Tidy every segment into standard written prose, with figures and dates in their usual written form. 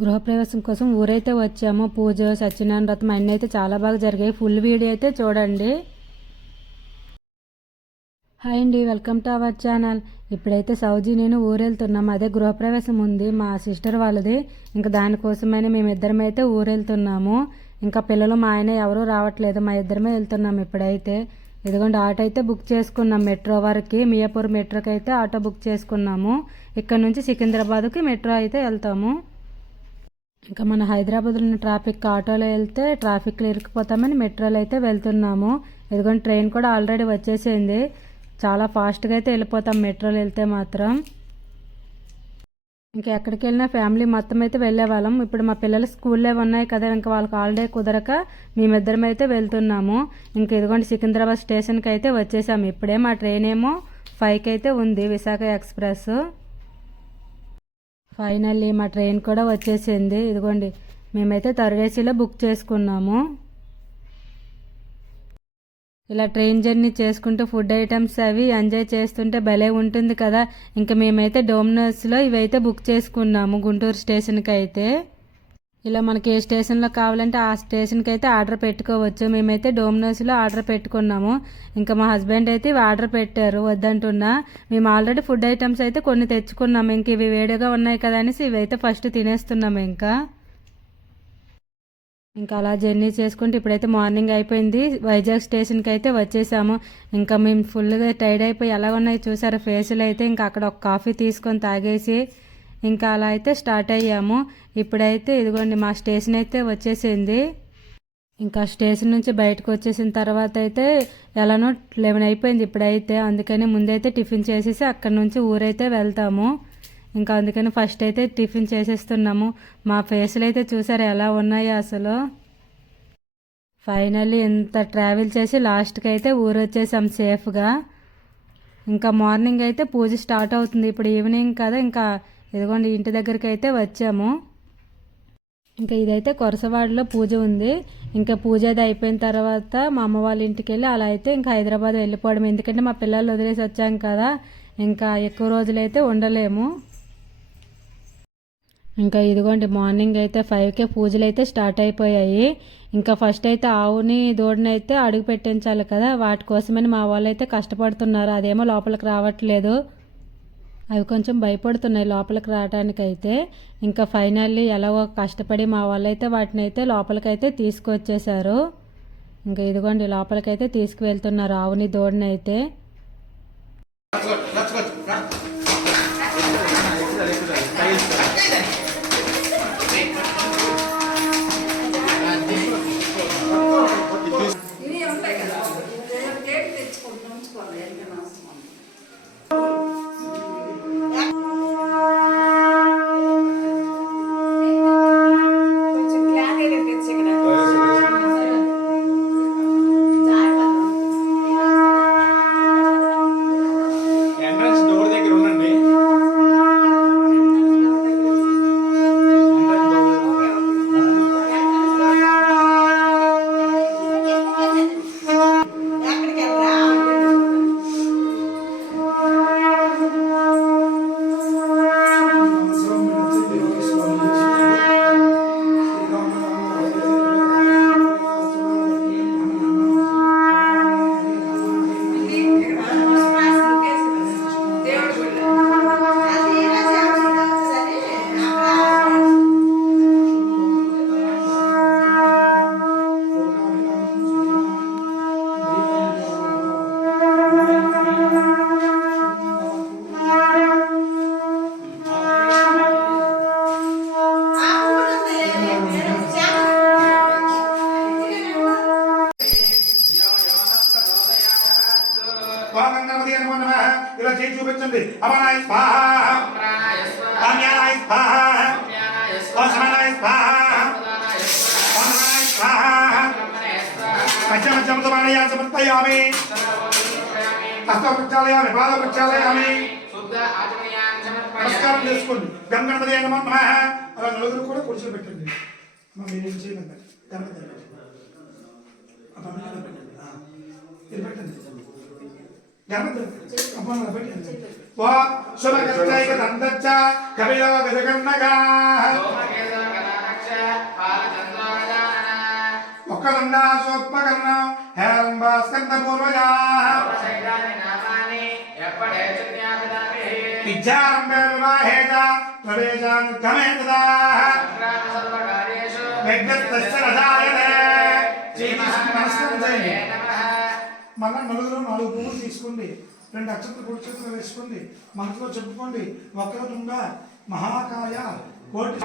గృహప్రవేశం కోసం ఊరైతే వచ్చాము. పూజ, సత్యనారాయణ వ్రతం అన్నీ అయితే చాలా బాగా జరిగాయి. ఫుల్ వీడియో అయితే చూడండి. హాయ్ అండి, వెల్కమ్ టు అవర్ ఛానల్. ఇప్పుడైతే సౌజీ నేను ఊరెళ్తున్నాము. అదే గృహప్రవేశం ఉంది మా సిస్టర్ వాళ్ళది. ఇంకా దానికోసమైనా మేమిద్దరం అయితే ఊరెళ్తున్నాము. ఇంకా పిల్లలు మా ఆయన ఎవరూ రావట్లేదు, మా ఇద్దరమే వెళ్తున్నాము. ఇప్పుడైతే ఇదిగోండి ఆటో అయితే బుక్ చేసుకున్నాం. మెట్రో వరకు మియాపూర్ మెట్రోకి అయితే ఆటో బుక్ చేసుకున్నాము. ఇక్కడ నుంచి సికింద్రాబాద్కి మెట్రో అయితే వెళ్తాము. ఇంకా మన హైదరాబాద్లో ట్రాఫిక్ ఆటోలో వెళ్తే ట్రాఫిక్లో ఇరుక్కుపోతామని మెట్రోలో అయితే వెళ్తున్నాము. ఇదిగోండి ట్రైన్ కూడా ఆల్రెడీ వచ్చేసింది. చాలా ఫాస్ట్గా అయితే వెళ్ళిపోతాం మెట్రోలో వెళ్తే మాత్రం. ఇంకా ఎక్కడికి వెళ్ళినా ఫ్యామిలీ మొత్తం అయితే వెళ్ళేవాళ్ళం. ఇప్పుడు మా పిల్లలు స్కూల్లో ఉన్నాయి కదా, ఇంకా వాళ్ళకి హాలిడే కుదరక మేమిద్దరం అయితే వెళ్తున్నాము. ఇంకా ఇదిగోండి సికింద్రాబాద్ స్టేషన్కి అయితే వచ్చేసాము. ఇప్పుడే మా ట్రైన్ ఏమో 5కి అయితే ఉంది, విశాఖ ఎక్స్ప్రెస్. ఫైనల్లీ మా ట్రైన్ కూడా వచ్చేసింది. ఇదిగోండి మేమైతే థర్డ్ ఏసీలో బుక్ చేసుకున్నాము. ఇలా ట్రైన్ జర్నీ చేసుకుంటూ ఫుడ్ ఐటమ్స్ అవి ఎంజాయ్ చేస్తుంటే భలే ఉంటుంది కదా. ఇంకా మేమైతే డోమినోస్లో ఇవైతే బుక్ చేసుకున్నాము గుంటూరు స్టేషన్కి అయితే. ఇలా మనకి ఏ స్టేషన్లో కావాలంటే ఆ స్టేషన్కి అయితే ఆర్డర్ పెట్టుకోవచ్చు. మేమైతే డోమినోస్లో ఆర్డర్ పెట్టుకున్నాము. ఇంకా మా హస్బెండ్ అయితే ఇవి ఆర్డర్ పెట్టారు వద్దంటున్నా. మేము ఆల్రెడీ ఫుడ్ ఐటమ్స్ అయితే కొన్ని తెచ్చుకున్నాము. ఇంక ఇవి వేడిగా ఉన్నాయి కదా అనేసి ఇవైతే ఫస్ట్ తినేస్తున్నాము. ఇంకా అలా జర్నీ చేసుకుంటూ ఇప్పుడైతే మార్నింగ్ అయిపోయింది. వైజాగ్ స్టేషన్కి అయితే వచ్చేసాము. ఇంకా మేము ఫుల్గా టైర్డ్ అయిపోయి ఎలా ఉన్నాయి చూసారు ఫేసులు అయితే. ఇంకా అక్కడ ఒక కాఫీ తీసుకొని తాగేసి ఇంకా అలా అయితే స్టార్ట్ అయ్యాము. ఇప్పుడైతే ఇదిగోండి మా స్టేషన్ అయితే వచ్చేసింది. ఇంకా స్టేషన్ నుంచి బయటకు వచ్చేసిన తర్వాత అయితే ఎలానో 11 అయిపోయింది ఇప్పుడైతే. అందుకని ముందైతే టిఫిన్ చేసేసి అక్కడ నుంచి ఊరైతే వెళ్తాము. ఇంకా అందుకని ఫస్ట్ అయితే టిఫిన్ చేసేస్తున్నాము. మా ఫేస్లు అయితే చూసారు ఎలా ఉన్నాయో అసలు. ఫైనల్లీ ఎంత ట్రావెల్ చేసి లాస్ట్కి అయితే ఊరు వచ్చేసాం సేఫ్గా. ఇంకా మార్నింగ్ అయితే పూజ స్టార్ట్ అవుతుంది. ఇప్పుడు ఈవినింగ్ కదా, ఇంకా ఇదిగోండి ఇంటి దగ్గరికి అయితే వచ్చాము. ఇంకా ఇదైతే కొరసవాడలో పూజ ఉంది. ఇంకా పూజ అది అయిపోయిన తర్వాత మా అమ్మ వాళ్ళ ఇంటికి వెళ్ళి అలా అయితే ఇంకా హైదరాబాద్ వెళ్ళిపోవడం. ఎందుకంటే మా పిల్లలు వదిలేసి వచ్చాం కదా, ఇంకా ఎక్కువ రోజులైతే ఉండలేము. ఇంకా ఇదిగోండి మార్నింగ్ అయితే 5కే పూజలు అయితే స్టార్ట్ అయిపోయాయి. ఇంకా ఫస్ట్ అయితే ఆవుని దూడని అయితే అడుగు పెట్టించాలి కదా, వాటి కోసమని మా వాళ్ళు అయితే కష్టపడుతున్నారు. అదేమో లోపలికి రావట్లేదు, అవి కొంచెం భయపడుతున్నాయి లోపలికి రావడానికైతే. ఇంకా ఫైనల్లీ ఎలాగో కష్టపడి మా వాళ్ళు అయితే వాటిని అయితే లోపలికైతే తీసుకొచ్చేసారు. ఇంకా ఇదిగోండి లోపలికైతే తీసుకువెళ్తున్నారు ఆవుని దూడని అయితే. ఇలా చేసి చూపించండి. అమనాయ స్వాహ, కామ్యానాయ స్వాహ, ఓంసమానాయ స్వాహ, ఓంసమానాయ స్వాహ. పంచమధ్యమతమానయా సమర్పయామి. హస్త ప్రక్షాళయామి, పాద ప్రక్షాళయామి. నమస్కారం చేసుకోండి. గంగణపతి నమః. అలా నలుగురు కూడా కుర్చీలు పెట్టండి. మీరు చేయండి. గణపతి పెట్టండి. వా శుభగచ్చైక దంతచ్చ కవిలో గజగన్నగా వక్రతుండాసోత్పకర్ణ హేరంబాస్కందపూర్వజాః విద్యారంభే వివాహే చ ప్రవేశానుగమే తదాః యజ్ఞస్తస్య రథాయతే నమస్కారం చేయండి. మళ్ళా నలుగురు 4 పువ్వులు తీసుకోండి, 2 అక్షతలు కుడి చేతిలో వేసుకోండి, మనసులో చెప్పుకోండి వక్రతుండ మహాకాయ కోటి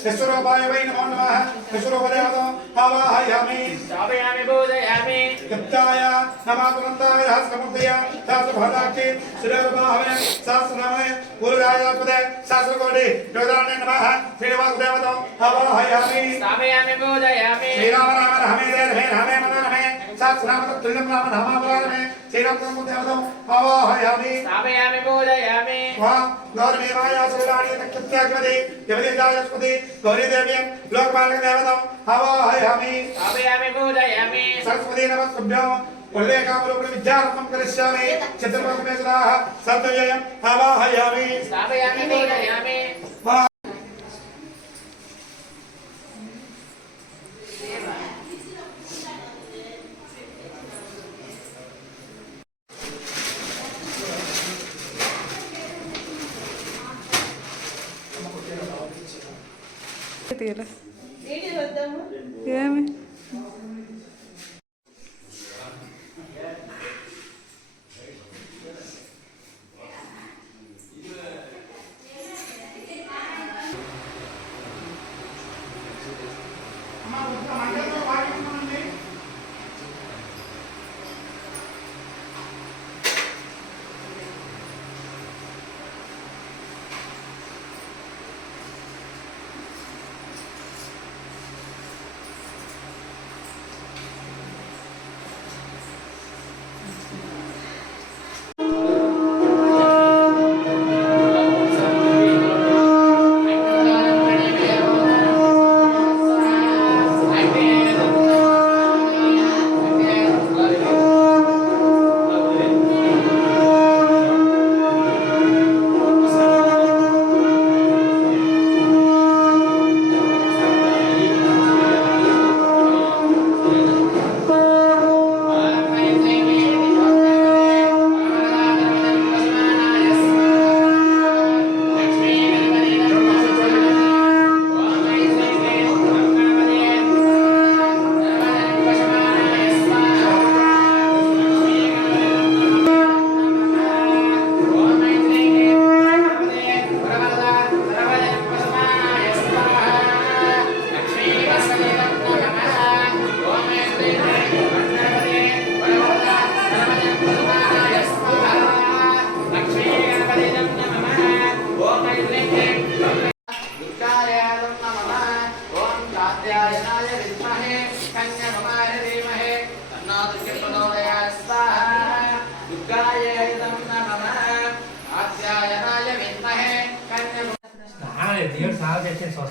यशोरोपाय वै नमो नमः यशोरोपदेवतो आवाहयामि स्थापयामि पूजयामि गप्ताय नमातुनन्ताय हस्तमुद्दय सहस्रभादाक्षि श्रीरूपाहवे सहस्रनामे गुरुराजपदे सहस्रकोटि योदाने नमः श्रीवासुदेवतो आवाहयामि स्थापयामि पूजयामि श्रीराम राम रमे रमे रमे मन रमे सहस्रनाम त्रिनाम राम नामावरमे श्रीरामदेवतो आवाहयामि स्थापयामि पूजयामि वा गौरमेवाय सुराणि तक्त्याग्मदे यवदेदायस्पदे गौरी देव्यं लोकपालक देवतं आवाहयामि स्थापयामि पूजयामि सरस्वती नमस्तुभ्यं वरदेकामरूपिणी विद्यारम्भं करिष्यामि चतुर्मुखमेश्वराः सप्तव्ययम् आवाहयामि स्थापयामि पूजयामि ఏమి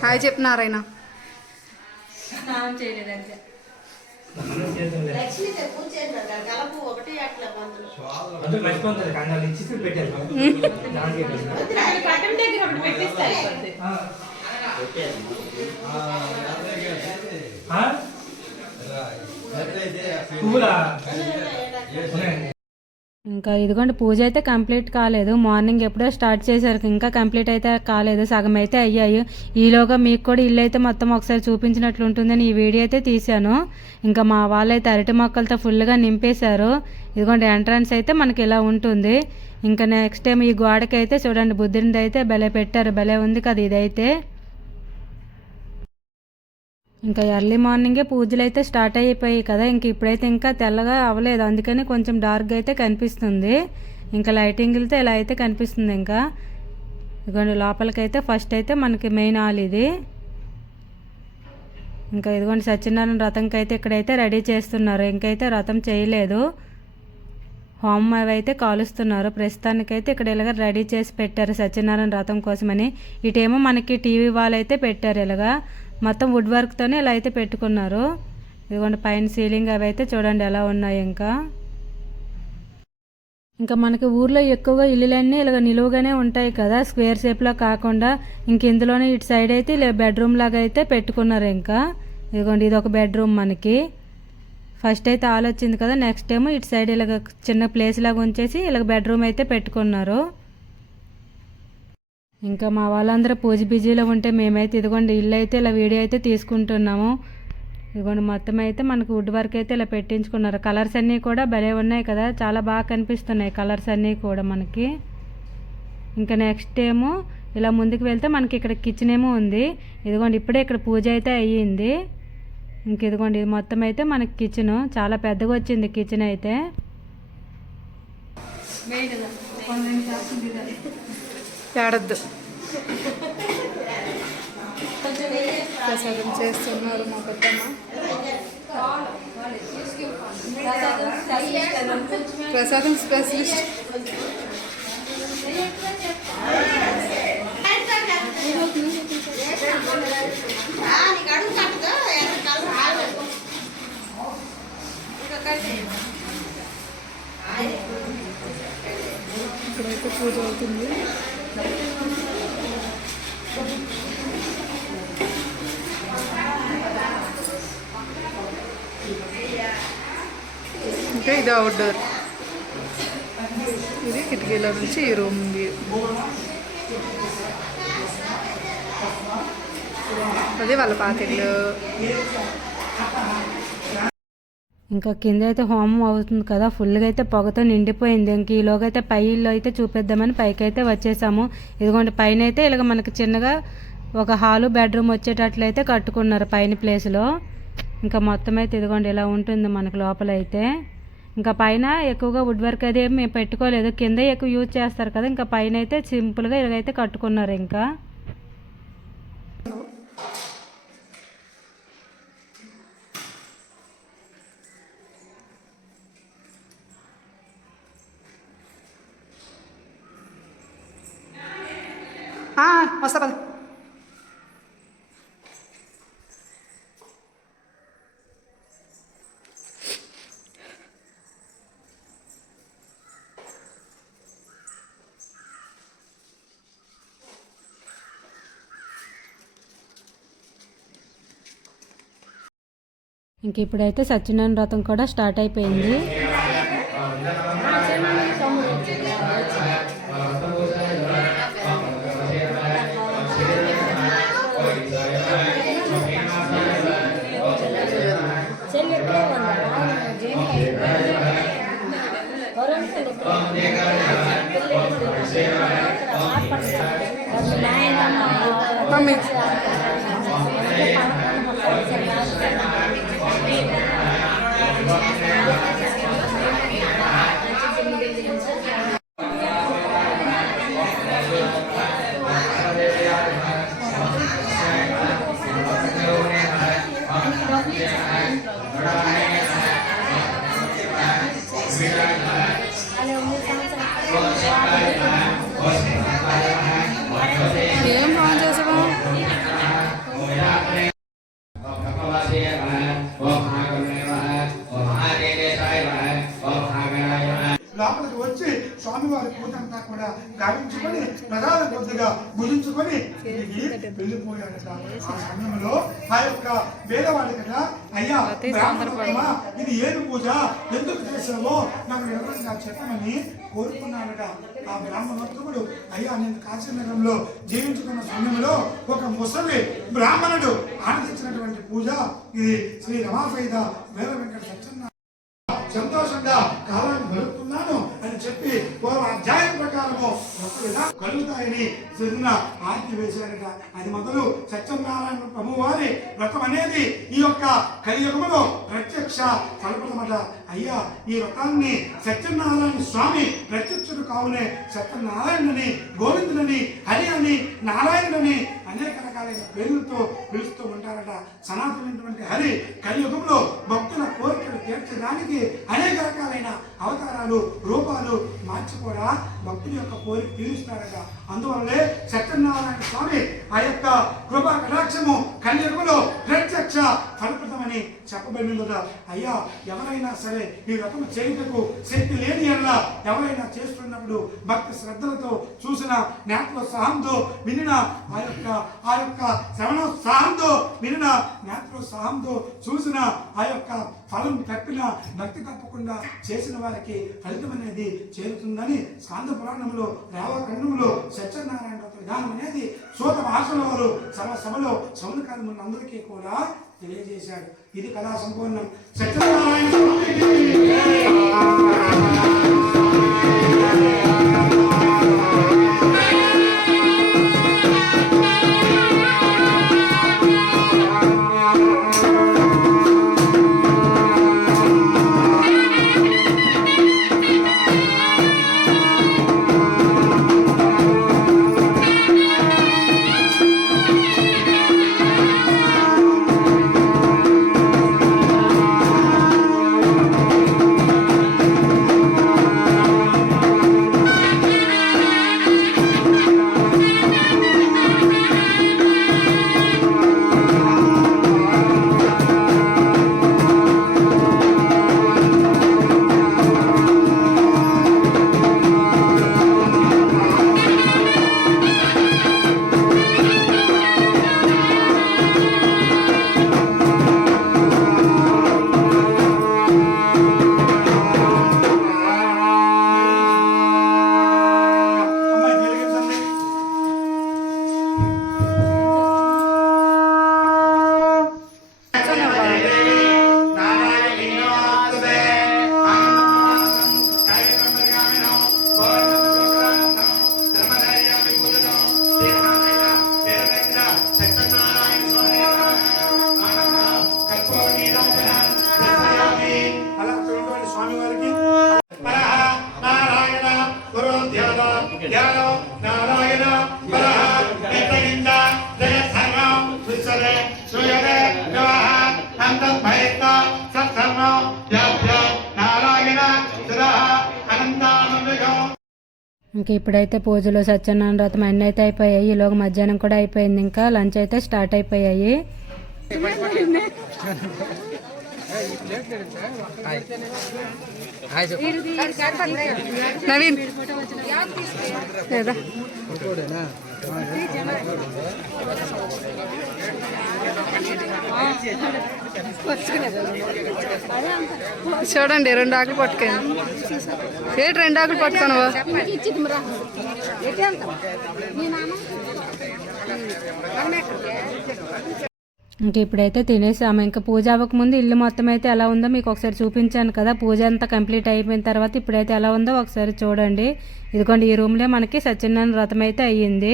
హాయ్ చెప్పు నారాయణ. ఇంకా ఇదిగోండి పూజ అయితే కంప్లీట్ కాలేదు. మార్నింగ్ ఎప్పుడో స్టార్ట్ చేశారు, ఇంకా కంప్లీట్ అయితే కాలేదు, సగం అయితే అయ్యాయి. ఈలోగా మీకు కూడా ఇల్లు అయితే మొత్తం ఒకసారి చూపించినట్లు ఉంటుందని ఈ వీడియో అయితే తీశాను. ఇంకా మా వాళ్ళైతే అరటి మొక్కలతో ఫుల్గా నింపేశారు. ఇదిగోండి ఎంట్రన్స్ అయితే మనకి ఇలా ఉంటుంది. ఇంకా నెక్స్ట్ టైం ఈ గోడకి అయితే చూడండి బుద్ధునిది అయితే భలే పెట్టారు, భలే ఉంది కదా ఇదైతే. ఇంకా ఎర్లీ మార్నింగే పూజలు అయితే స్టార్ట్ అయిపోయాయి కదా. ఇంక ఇప్పుడైతే ఇంకా తెల్లగా అవ్వలేదు, అందుకని కొంచెం డార్క్గా అయితే కనిపిస్తుంది. ఇంకా లైటింగ్లతో ఇలా అయితే కనిపిస్తుంది. ఇంకా ఇదిగోండి లోపలికైతే ఫస్ట్ అయితే మనకి మెయిన్ హాల్ ఇది. ఇంకా ఇదిగోండి సత్యనారాయణ వ్రతంకి అయితే ఇక్కడైతే రెడీ చేస్తున్నారు. ఇంకైతే వ్రతం చేయలేదు, హోమం అవి అయితే కాలుస్తున్నారు. ప్రస్తుతానికైతే ఇక్కడ ఇలాగ రెడీ చేసి పెట్టారు సత్యనారాయణ వ్రతం కోసమని. ఇటేమో మనకి టీవీ వాల్ అయితే పెట్టారు, ఇలాగా మొత్తం వుడ్ వర్క్తోనే ఇలా అయితే పెట్టుకున్నారు. ఇదిగోండి పైన సీలింగ్ అవి అయితే చూడండి ఎలా ఉన్నాయి. ఇంకా మనకి ఊర్లో ఎక్కువగా ఇల్లులన్నీ ఇలాగ నిలువుగానే ఉంటాయి కదా, స్క్వేర్ షేప్లో కాకుండా. ఇంక ఇందులోనే ఇటు సైడ్ అయితే ఇలా బెడ్రూమ్ లాగా అయితే పెట్టుకున్నారు. ఇంకా ఇదిగోండి ఇది ఒక బెడ్రూమ్ మనకి. ఫస్ట్ అయితే ఆలోచింది కదా, నెక్స్ట్ ఏమో ఇటు సైడ్ ఇలాగ చిన్న ప్లేస్ లాగా ఉంచేసి ఇలాగ బెడ్రూమ్ అయితే పెట్టుకున్నారు. ఇంకా మా వాళ్ళందరూ పూజ బిజీలో ఉంటే మేమైతే ఇదిగోండి ఇల్లు అయితే ఇలా వీడియో అయితే తీసుకుంటున్నాము. ఇదిగోండి మొత్తం అయితే మనకు వుడ్ వర్క్ అయితే ఇలా పెట్టించుకున్నారు. కలర్స్ అన్నీ కూడా భలే ఉన్నాయి కదా, చాలా బాగా కనిపిస్తున్నాయి కలర్స్ అన్నీ కూడా మనకి. ఇంకా నెక్స్ట్ ఏమో ఇలా ముందుకు వెళ్తే మనకి ఇక్కడ కిచెన్ ఏమో ఉంది. ఇదిగోండి ఇప్పుడే ఇక్కడ పూజ అయితే అయ్యింది. ఇంక ఇదిగోండి ఇది మొత్తం అయితే మనకి కిచెన్ చాలా పెద్దగా వచ్చింది. కిచెన్ అయితే ఏడద్దు ప్రసాదం చేస్తున్నారు మా పెద్దమ్మ. ప్రసాదం స్పెషలిస్ట్. ఇక్కడైతే పూజ అవుతుంది. ఇంకా ఇది అవుట్డోర్, ఇది కిటికీల నుంచి ఈ రూమ్ వ్యూ. అది వాళ్ళ పాతిళ్ళు. ఇంకా కింద అయితే హోమం అవుతుంది కదా, ఫుల్గా అయితే పొగతో నిండిపోయింది. ఇంక ఈలోగా అయితే పైలో అయితే చూపిద్దామని పైకి అయితే వచ్చేసాము. ఇదిగోండి పైన అయితే ఇలాగ మనకి చిన్నగా ఒక హాలు బెడ్రూమ్ వచ్చేటట్లయితే కట్టుకున్నారు పైన ప్లేస్లో. ఇంకా మొత్తం అయితే ఇదిగోండి ఇలా ఉంటుంది మనకు లోపల అయితే. ఇంకా పైన ఎక్కువగా వుడ్ వర్క్ అది ఏమి మేము పెట్టుకోలేదు, కింద ఎక్కువ యూజ్ చేస్తారు కదా. ఇంకా పైన అయితే సింపుల్గా ఇలాగైతే కట్టుకున్నారు. ఇంకా వస్తా పద. ఇంక ఇప్పుడైతే సత్యనారాయణ వ్రతం కూడా స్టార్ట్ అయిపోయింది. మమ్మీ ఏం ఫోన్ చేసావా? ముద్దుగా భుజించుకొని తిరిగి వెళ్ళిపోయాడట. ఆ సమయంలో ఆ యొక్క వేదవాడి కదా, అయ్యా బ్రాహ్మణోత్తమా, ఇది ఏమి పూజ, ఎందుకు చేసావో నాకు వివరంగా చెప్పమని కోరుకున్నాడట. ఆ బ్రాహ్మణోత్తముడు, అయ్యా నేను కాశీనగరంలో జీవించుకున్న సమయంలో ఒక ముసలి బ్రాహ్మణుడు ఆనందించినటువంటి పూజ ఇది. శ్రీ రమాఫైద వేద వెంకట సత్యనారాయణ సంతోషంగా కాలాన్ని గడుపుతున్నాను అని చెప్పి అధ్యాయం ప్రకారము కలుగుతాయని చిన్న ఆజ్ఞ వేశారట. అది మొదలు సత్యనారాయణ ప్రభు వారి వ్రతం అనేది ఈ యొక్క కలియుగములో ప్రత్యక్ష ఫలప్రదమట. అయ్యా ఈ వ్రతాన్ని సత్యనారాయణ స్వామి ప్రత్యక్షుడు కావునే సత్యనారాయణని, గోవిందులని, హరి అని, నారాయణులని అనేక రకాలైన పేర్లతో పిలుస్తూ ఉంటారట. సనాతనమైనటువంటి హరి కలియుగంలో భక్తుల కోరికలు తీర్చడానికి అనేక రకాలైన అవతారాలు, రూపాలు మార్చి కూడా భక్తుల యొక్క కోరిక తీరుస్తారట. అందువల్లే సత్యనారాయణ స్వామి ఆ యొక్క కృపా కటాక్షము కలియుగంలో ప్రత్యక్ష ఫలప్రదమని చెప్పబడినదట. అయ్యా ఎవరైనా సరే ఈ వ్రతం చేయుటకు శక్తి లేని ఎడల ఎవరైనా చేస్తున్నప్పుడు భక్తి శ్రద్ధలతో చూసిన, నేత్రోత్సాహంతో వినిన, ఆ యొక్క శ్రవణోత్సాహంతో వినిన, నేత్రోత్సాహంతో చూసిన, ఆ యొక్క ఫలం తప్పిన, భక్తి తప్పకుండా చేసిన వారికి ఫలితం అనేది చేరుతుందని స్కాంద పురాణంలో, రేవఖండంలో సత్యనారాయణ విధానం అనేది సూత భాషలో వారు సభలో సౌనకాలు అందరికీ కూడా తెలియజేశాడు. ఇది కళా సంపూర్ణం. సత్యనారాయణ ఇంకా ఇప్పుడైతే పూజలు, సత్యనారాయణ వ్రతం అన్నీ అయితే అయిపోయాయి. ఈలోగా మధ్యాహ్నం కూడా అయిపోయింది. ఇంకా లంచ్ అయితే స్టార్ట్ అయిపోయాయి. నవీన్ లేదా చూడండి, 2 ఆకులు పట్టుకోండి. ఏంటి 2 ఆకులు పట్టుకోను? ఇంక ఇప్పుడైతే తినేసాము. ఇంకా పూజ అవ్వకముందు ఇల్లు మొత్తం అయితే ఎలా ఉందో మీకు ఒకసారి చూపించాను కదా. పూజ అంతా కంప్లీట్ అయిపోయిన తర్వాత ఇప్పుడైతే ఎలా ఉందో ఒకసారి చూడండి. ఇదిగోండి, ఈ రూమ్లో మనకి సత్యనారాయణ వ్రతం అయితే అయ్యింది.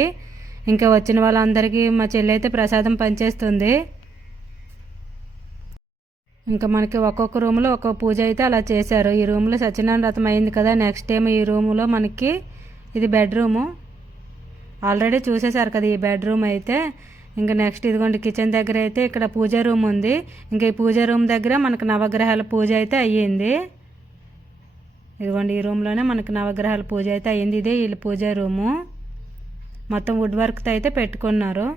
ఇంకా వచ్చిన వాళ్ళందరికీ మా చెల్లి అయితే ప్రసాదం పంచేస్తుంది. ఇంకా మనకి ఒక్కొక్క రూమ్లో ఒక్కొక్క పూజ అయితే అలా చేశారు. ఈ రూమ్లో సత్యనారాయణ వ్రతం అయింది కదా. నెక్స్ట్ టైం ఈ రూమ్లో మనకి ఇది బెడ్రూము. ఆల్రెడీ చూసేశారు కదా ఈ బెడ్రూమ్ అయితే. ఇంకా నెక్స్ట్ ఇదిగోండి కిచెన్ దగ్గర అయితే ఇక్కడ పూజ రూమ్ ఉంది. ఇంకా ఈ పూజ రూమ్ దగ్గర మనకు నవగ్రహాల పూజ అయితే అయ్యింది. ఇదిగోండి ఈ రూమ్లోనే మనకు నవగ్రహాల పూజ అయితే అయ్యింది. ఇదే వీళ్ళ పూజ రూము. మొత్తం వుడ్ వర్క్తో అయితే పెట్టుకున్నారు.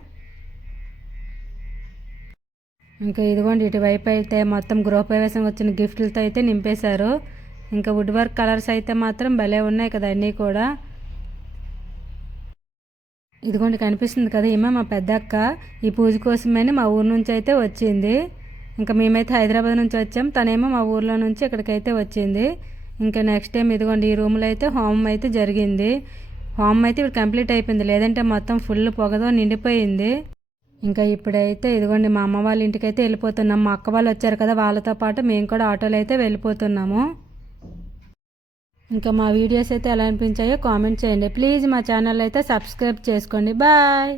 ఇంకా ఇదిగోండి ఇటువైపు అయితే మొత్తం గృహప్రవేశం వచ్చిన గిఫ్ట్లతో అయితే నింపేశారు. ఇంకా వుడ్ వర్క్ కలర్స్ అయితే మాత్రం భలే ఉన్నాయి కదా అన్నీ కూడా. ఇదిగోండి కనిపిస్తుంది కదా ఈమె మా పెద్దక్క. ఈ పూజ కోసమని మా ఊరు నుంచి అయితే వచ్చింది. ఇంకా మేమైతే హైదరాబాద్ నుంచి వచ్చాం, తనేమో మా ఊర్లో నుంచి ఇక్కడికైతే వచ్చింది. ఇంకా నెక్స్ట్ టైం ఇదిగోండి ఈ రూమ్లో అయితే హోమం అయితే జరిగింది. హోమం అయితే ఇప్పుడు కంప్లీట్ అయిపోయింది, లేదంటే మొత్తం ఫుల్ పొగతో నిండిపోయింది. ఇంకా ఇప్పుడైతే ఇదిగోండి మా అమ్మ వాళ్ళ ఇంటికైతే వెళ్ళిపోతున్నాం. మా అక్క వాళ్ళు వచ్చారు కదా, వాళ్ళతో పాటు మేము కూడా ఆటోలో అయితే వెళ్ళిపోతున్నాము. ఇంకా మా వీడియోస్ అయితే ఎలా అనిపించాయో కామెంట్ చేయండి. ప్లీజ్ మా ఛానల్ అయితే సబ్స్క్రైబ్ చేసుకోండి. బాయ్.